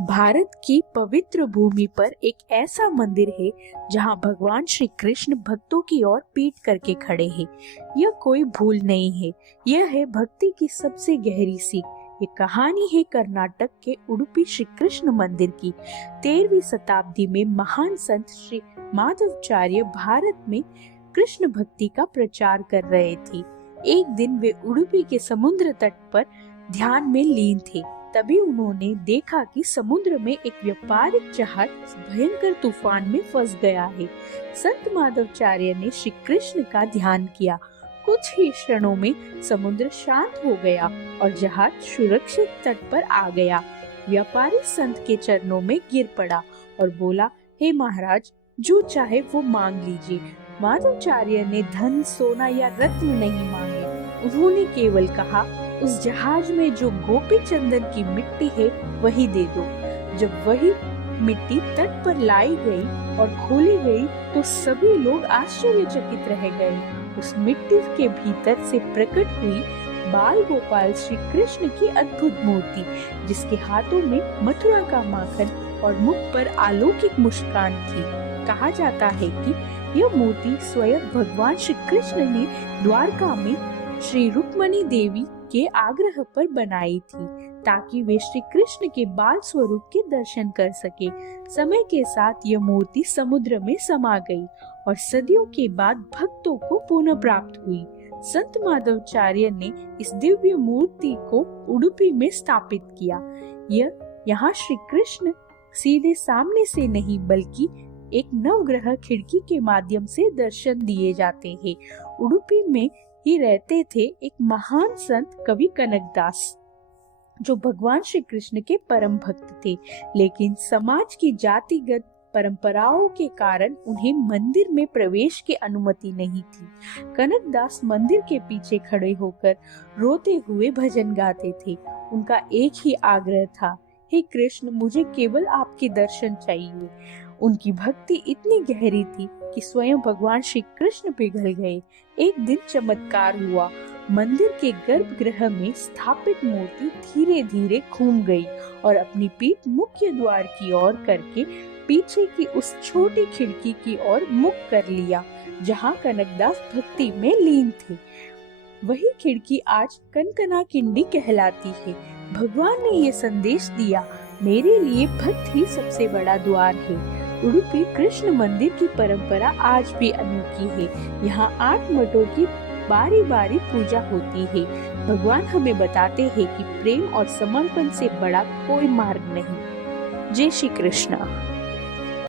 भारत की पवित्र भूमि पर एक ऐसा मंदिर है जहां भगवान श्री कृष्ण भक्तों की ओर पीठ करके खड़े हैं। यह कोई भूल नहीं है, यह है भक्ति की सबसे गहरी सीख। ये कहानी है कर्नाटक के उडुपी श्री कृष्ण मंदिर की। 13वीं शताब्दी में महान संत श्री माधवाचार्य भारत में कृष्ण भक्ति का प्रचार कर रहे थे। एक दिन वे उडुपी के समुद्र तट पर ध्यान में लीन थे। तभी उन्होंने देखा कि समुद्र में एक व्यापारिक जहाज भयंकर तूफान में फंस गया है। संत माधवाचार्य ने श्री कृष्ण का ध्यान किया। कुछ ही क्षणों में समुद्र शांत हो गया और जहाज सुरक्षित तट पर आ गया। व्यापारी संत के चरणों में गिर पड़ा और बोला, हे महाराज, जो चाहे वो मांग लीजिए। माधवाचार्य ने धन, सोना या रत्न नहीं मांगे। उन्होंने केवल कहा, उस जहाज में जो गोपी चंदन की मिट्टी है वही दे दो। जब वही मिट्टी तट पर लाई गई और खोली गई तो सभी लोग आश्चर्यचकित रह गए। उस मिट्टी के भीतर से प्रकट हुई बाल गोपाल श्री कृष्ण की अद्भुत मूर्ति, जिसके हाथों में मथुरा का माखन और मुख पर अलौकिक मुस्कान थी। कहा जाता है कि यह मूर्ति स्वयं भगवान श्री कृष्ण ने द्वारका में श्री रुक्मणी देवी के आग्रह पर बनाई थी, ताकि वे श्री कृष्ण के बाल स्वरूप के दर्शन कर सके। समय के साथ यह मूर्ति समुद्र में समा गई और सदियों के बाद भक्तों को पुनः प्राप्त हुई। संत माधवाचार्य ने इस दिव्य मूर्ति को उडुपी में स्थापित किया। यहाँ श्री कृष्ण सीधे सामने से नहीं बल्कि एक नवग्रह खिड़की के माध्यम से दर्शन दिए जाते हैं। उडुपी में ही रहते थे एक महान संत कवि कनकदास, जो भगवान श्री कृष्ण के परम भक्त थे, लेकिन समाज की जातिगत परंपराओं के कारण उन्हें मंदिर में प्रवेश की अनुमति नहीं थी। कनकदास मंदिर के पीछे खड़े होकर रोते हुए भजन गाते थे। उनका एक ही आग्रह था, हे कृष्ण, मुझे केवल आपके दर्शन चाहिए। उनकी भक्ति इतनी गहरी थी कि स्वयं भगवान श्री कृष्ण पिघल गए। एक दिन चमत्कार हुआ। मंदिर के गर्भगृह में स्थापित मूर्ति धीरे धीरे घूम गई और अपनी पीठ मुख्य द्वार की ओर करके पीछे की उस छोटी खिड़की की ओर मुख कर लिया, जहां कनकदास भक्ति में लीन थे। वही खिड़की आज कनकना किंडी कहलाती है। भगवान ने ये संदेश दिया, मेरे लिए भक्त ही सबसे बड़ा द्वार है। उडुपी कृष्ण मंदिर की परंपरा आज भी अनोखी है। यहाँ 8 मठों की बारी बारी पूजा होती है। भगवान हमें बताते हैं कि प्रेम और समर्पण से बड़ा कोई मार्ग नहीं। जय श्री कृष्ण।